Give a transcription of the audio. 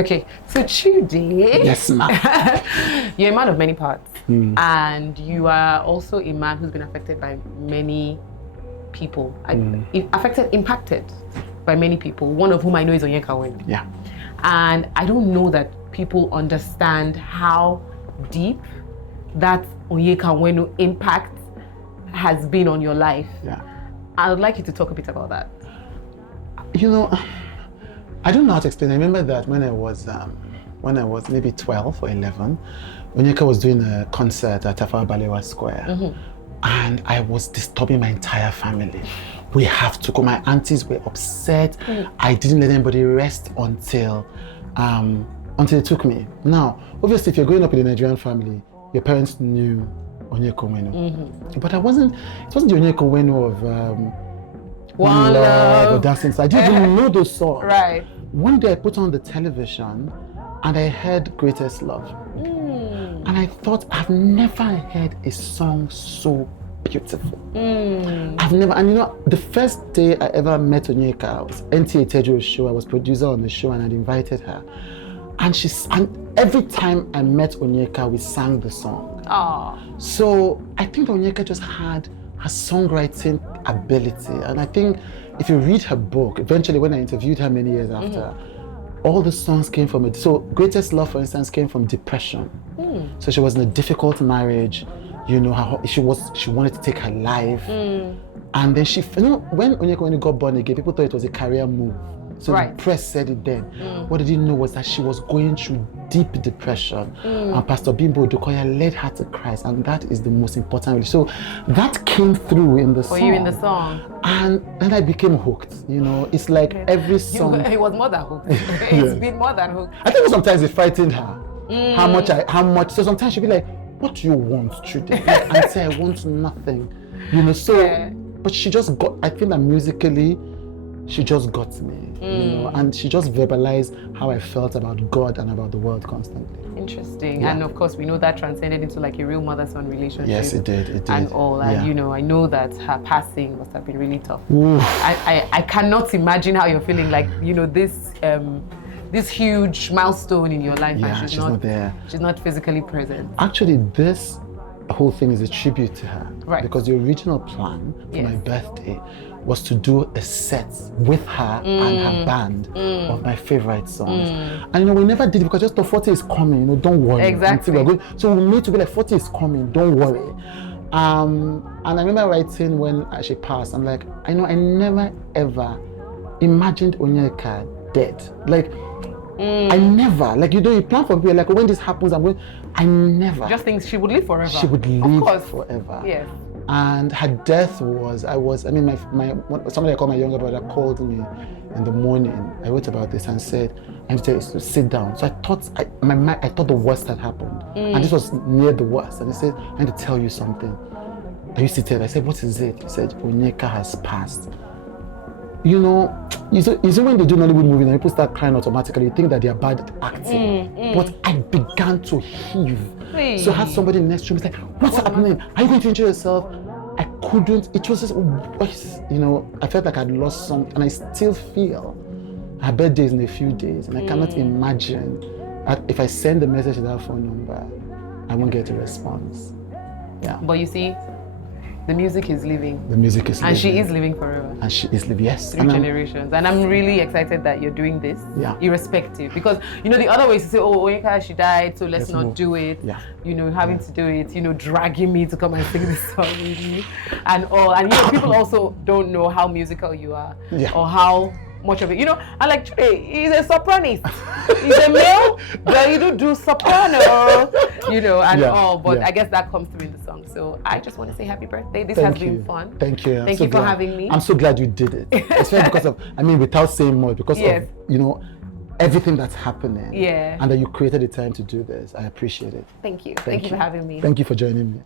Okay, so Chude, yes, ma'am. You're a man of many parts, and you are also a man who's been affected by many people. Impacted by many people. One of whom I know is Onyeka Onwenu. Yeah. And I don't know that people understand how deep that Onyeka Onwenu impact has been on your life. Yeah. I would like you to talk a bit about that. You know, I don't know how to explain. I remember that when I was maybe 12 or 11, Onyeka was doing a concert at Tafawa Balewa Square, and I was disturbing my entire family. We have to go. My aunties were upset. I didn't let anybody rest until they took me. Now, obviously, if you're growing up in a Nigerian family, your parents knew Onyeka Onwenu, but it wasn't the Onyeka Onwenu of One Love or Dancing. So I didn't even know those songs. Right. One day I put on the television and I heard Greatest Love. And I thought, I've never heard a song so beautiful. I've never, and you know, the first day I ever met Onyeka was NTA Tejo's show. I was producer on the show and I'd invited her. And every time I met Onyeka, we sang the song. Aww. So I think Onyeka just had her songwriting ability. And I think if you read her book, eventually when I interviewed her many years after, all the songs came from it. So Greatest Love, for instance, came from depression. So she was in a difficult marriage. You know, she wanted to take her life. And then when Onyeka Onwenu got born again, people thought it was a career move. So the press said it then. What they didn't know was that she was going through deep depression. And Pastor Bimbo Odukoya led her to Christ, and that is the most important. So that came through in the song. For you in the song. And then I became hooked. You know, it's like every song. It was more than hooked. It's been more than hooked. I think sometimes it frightened her. How much. So sometimes she'd be like, "What do you want, Chude?" And say, "I want nothing." You know, so but she just got, I think that musically, she just got me, you know, and she just verbalized how I felt about God and about the world constantly. Interesting. And of course, we know that transcended into like a real mother-son relationship. Yes, it did. And all. And you know, I know that her passing must have been really tough. I cannot imagine how you're feeling, like, you know, this huge milestone in your life. Yeah, and she's not there. She's not physically present. Actually, this whole thing is a tribute to her. Right. Because the original plan for my birthday was to do a set with her and her band of my favorite songs. And you know, we never did it because I just thought 40 is coming, you know, don't worry. Exactly. We're going, so we made to be like, 40 is coming, don't worry. And I remember writing when she passed, I'm like, I know I never ever imagined Onyeka dead. Like, I never, like, you know, you plan for people, like, when this happens, I never. Just think she would live forever. She would live forever. Yes. And her death was, somebody I call my younger brother called me in the morning. I wrote about this and said, I need to sit down. So I thought the worst had happened. And this was near the worst. And he said, I need to tell you something. Are you seated? I said, what is it? He said, Onyeka has passed. You know, you see when they do Nollywood movies and people start crying automatically, you think that they are bad at acting. But I began to heave. So I had somebody next to me, like, what's happening? Are you going to injure yourself? I couldn't. It was just, you know, I felt like I'd lost something, and I still feel. Her birthday is in a few days, and I cannot imagine that if I send a message to that phone number, I won't get a response. Yeah. But you see, the music is living. The music is living. And she is living forever. And she is living, yes. Through generations. And I'm really excited that you're doing this, irrespective. Because, you know, the other way is to say, oh, Onyeka, she died, so let's not do it. Yeah. You know, having to do it, you know, dragging me to come and sing this song with you. And all. And, you know, people also don't know how musical you are. Yeah. Or how much of it, you know, I like Chude, he's a soprano. He's a male, but you do soprano, you know, and all. But I guess that comes through in the song. So I just want to say happy birthday. This has been fun. Thank you. Thank you for having me. I'm so glad you did it. Especially because of, I mean, without saying more, because of, you know, everything that's happening. Yeah. And that you created the time to do this. I appreciate it. Thank you. Thank you for having me. Thank you for joining me.